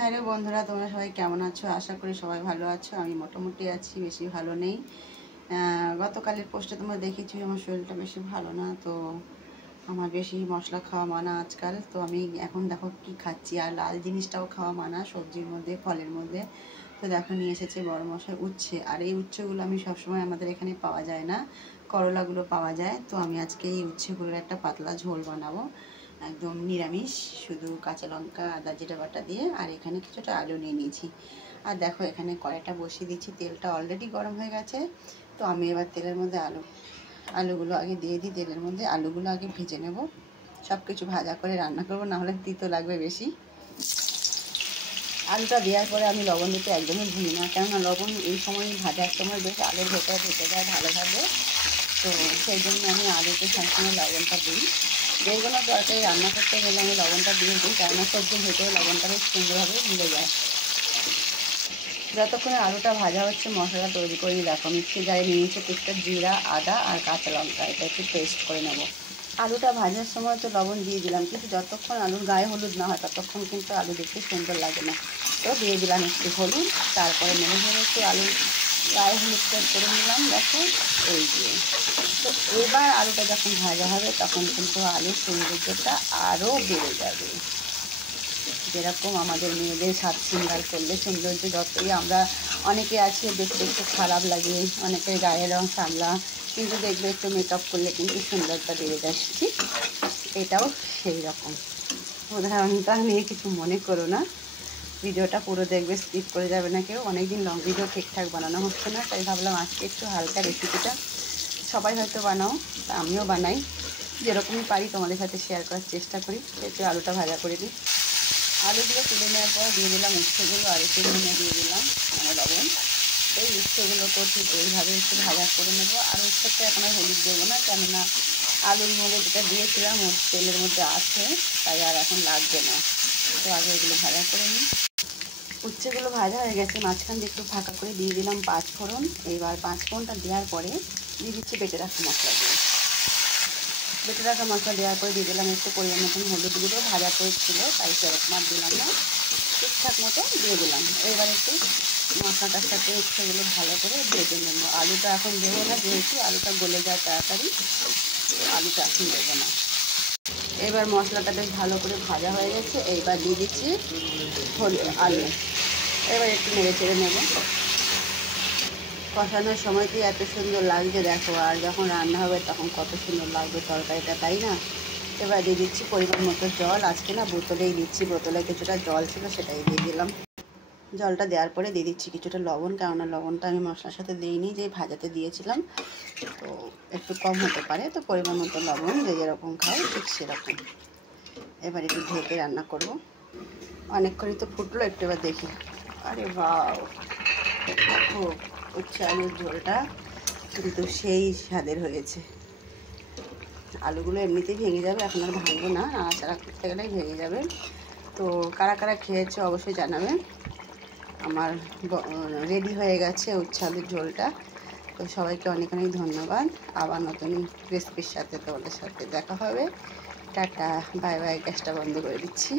Hello বন্ধুরা, তোমরা সবাই কেমন আছো? আশা করি সবাই ভালো আছো। আমি মোটামুটি আছি, বেশি ভালো নেই। গতকালের পোস্টে তোমরা দেখেছি আমার শরীরটা বেশি ভালো না, তো আমার বেশি মশলা খাওয়া মানা আজকাল। তো আমি এখন দেখো কি খাচ্ছি, আর লাল জিনিসটাও খাওয়া মানা সবজির মধ্যে, ফলের মধ্যে। তো দেখো নিয়ে এসেছে বড় মশাই উচ্ছে, আর এই উচ্ছেগুলো আমি সবসময় আমাদের এখানে পাওয়া যায় না, করলাগুলো পাওয়া যায়। তো আমি আজকে এই উচ্ছেগুলোর একটা পাতলা ঝোল বানাবো, একদম নিরামিষ, শুধু কাঁচা লঙ্কা আদা জিরা বাটা দিয়ে। আর এখানে কিছুটা আলু নিয়ে নিয়েছি। আর দেখো এখানে কড়াইটা বসিয়ে দিচ্ছি, তেলটা অলরেডি গরম হয়ে গেছে। তো আমি এবার তেলের মধ্যে আলুগুলো আগে দিয়ে দিই। তেলের মধ্যে আলুগুলো আগে ভেজে নেব, সব কিছু ভাজা করে রান্না করবো, নাহলে তিতো লাগবে বেশি। আলুটা দেওয়ার পরে আমি লবণ দিতে একদমই ভুলি না, কেননা লবণ এই সময় ভাজার সময় বেশ আলুর ভেতরে ঢুকে যায় ভালোভাবে। তো সেই জন্য আমি আলুতে সবসময় লবণটা দিই। যে কোনো তরকারি রান্না করতে গেলে আমি লবণটা দিয়ে দিই, কেননা সবজির ভেতরে লবণটা বেশ সুন্দরভাবে মিলে যায়। যতক্ষণে আলুটা ভাজা হচ্ছে মশলা তৈরি করে দেখো মিক্সি জারে নিয়ে নিচ্ছে কিছুটা জিরা আদা আর কাঁচা লঙ্কা, এটা একটু পেস্ট করে নেব। আলুটা ভাজার সময় তো লবণ দিয়ে দিলাম, কিন্তু যতক্ষণ আলুর গায়ে হলুদ না হয় ততক্ষণ কিন্তু আলু দেখতে সুন্দর লাগে না। তো দিয়ে দিলাম একটু হলুদ, তারপরে মনে হলো একটু আলুর গায়ে হলুদ করে নিলাম। দেখো এই দিয়ে, তো এবার আলুটা যখন ভাজা হবে তখন কিন্তু আলুর সৌন্দর্যটা আরও বেড়ে যাবে। যেরকম আমাদের মেয়েদের সাত শৃঙ্গার করলে সৌন্দর্য যতই আমরা অনেকে আছে দেখতে একটু খারাপ লাগে, অনেকের গায়ের রং সামলা, কিন্তু দেখবে একটু মেকআপ করলে কিন্তু সুন্দরটা বেড়ে যায়। ঠিক এটাও সেই রকম উদাহরণটা নিয়ে কিছু মনে করো না, ভিডিওটা পুরো দেখবে, স্কিপ করে যাবে না কেউ। অনেকদিন লং ভিডিও ঠিকঠাক বানানো হচ্ছে না, তাই ভাবলাম আজকে একটু হালকা রেসিপিটা, সবাই হয়তো বানাও, আমিও বানাই, যেরকমই পারি তোমাদের সাথে শেয়ার করার চেষ্টা করি। একটু আলুটা ভাজা করে দিই। আলুগুলো তুলে নেওয়ার পর দিয়ে দিলাম উচ্ছেগুলো, আর একটু নুনে দিয়ে দিলাম লবণ। এই উচ্ছেগুলোকেও ঠিক এইভাবে একটু ভাজা করে নেবো। আর উচ্ছেটা এখন আর হলুদ দেবো না, কেননা আলুর মধ্যে যেটা দিয়েছিলাম ওর তেলের মধ্যে আছে, তাই আর এখন লাগবে না। তো আগে এগুলো ভাজা করে নিই। উচ্ছেগুলো ভাজা হয়ে গেছে, মাঝখান দিয়ে একটু ফাঁকা করে দিয়ে দিলাম পাঁচফোড়ন। এবার পাঁচফোড়নটা দেওয়ার পরে দিয়ে দিচ্ছি বেটে রাখা মশলা দিয়ে। বেটে রাখা মশলা দেওয়ার পরে দিয়ে দিলাম একটু পরিমাণ মতন হলুদ গুঁড়ো, ভাজা করে ছিল তাই সেরকম আর দিলাম না, ঠিকঠাক মতো দিয়ে দিলাম। এবার একটু মশলাটার সাথে সেগুলো ভালো করে ভেজে নেব। আলুটা এখন দেবো না, যেহেতু আলুটা গলে যায় তাড়াতাড়ি, আলুটা এখন দেবো না। এবার মশলাটা বেশ ভালো করে ভাজা হয়ে গেছে, এইবার দিয়ে দিচ্ছি আলু। এবার একটু নেড়ে চেড়ে নেব। কষানোর সময় কি এত সুন্দর লাগছে দেখো, আর যখন রান্না হবে তখন কত সুন্দর লাগবে তরকারিটা, তাই না? এবার দিয়ে দিচ্ছি পরিমাণ মতো জল। আজকে না বোতলেই দিচ্ছি, বোতলে কিছুটা জল ছিল সেটাই দিয়ে দিলাম। জলটা দেওয়ার পরে দিয়ে দিচ্ছি কিছুটা লবণ, কেননা লবণটা আমি মশলার সাথে দিইনি, যে ভাজাতে দিয়েছিলাম, তো একটু কম হতে পারে। তো পরিমাণ মতো লবণ, যে যেরকম খাও ঠিক সেরকম। এবার একটু ঢেকে রান্না করব। অনেকক্ষণই তো ফুটলো, একটু এবার দেখি। আরে বাও, দেখো উচ্ছে আলুর ঝোলটা কিন্তু সেই স্বাদের হয়েছে। আলুগুলো এমনিতেই ভেঙে যাবে, এখন আর ভাঙবো না, নাড়াচাড়া করতে গেলেই ভেঙে যাবে। তো কারা কারা খেয়েছে অবশ্যই জানাবে। আমার রেডি হয়ে গেছে উচ্ছে আলুর ঝোলটা। তো সবাইকে অনেক অনেক ধন্যবাদ। আবার নতুন রেসিপির সাথে তোমাদের সাথে দেখা হবে। Tata, bye bye. গ্যাসটা বন্ধ করে দিচ্ছি।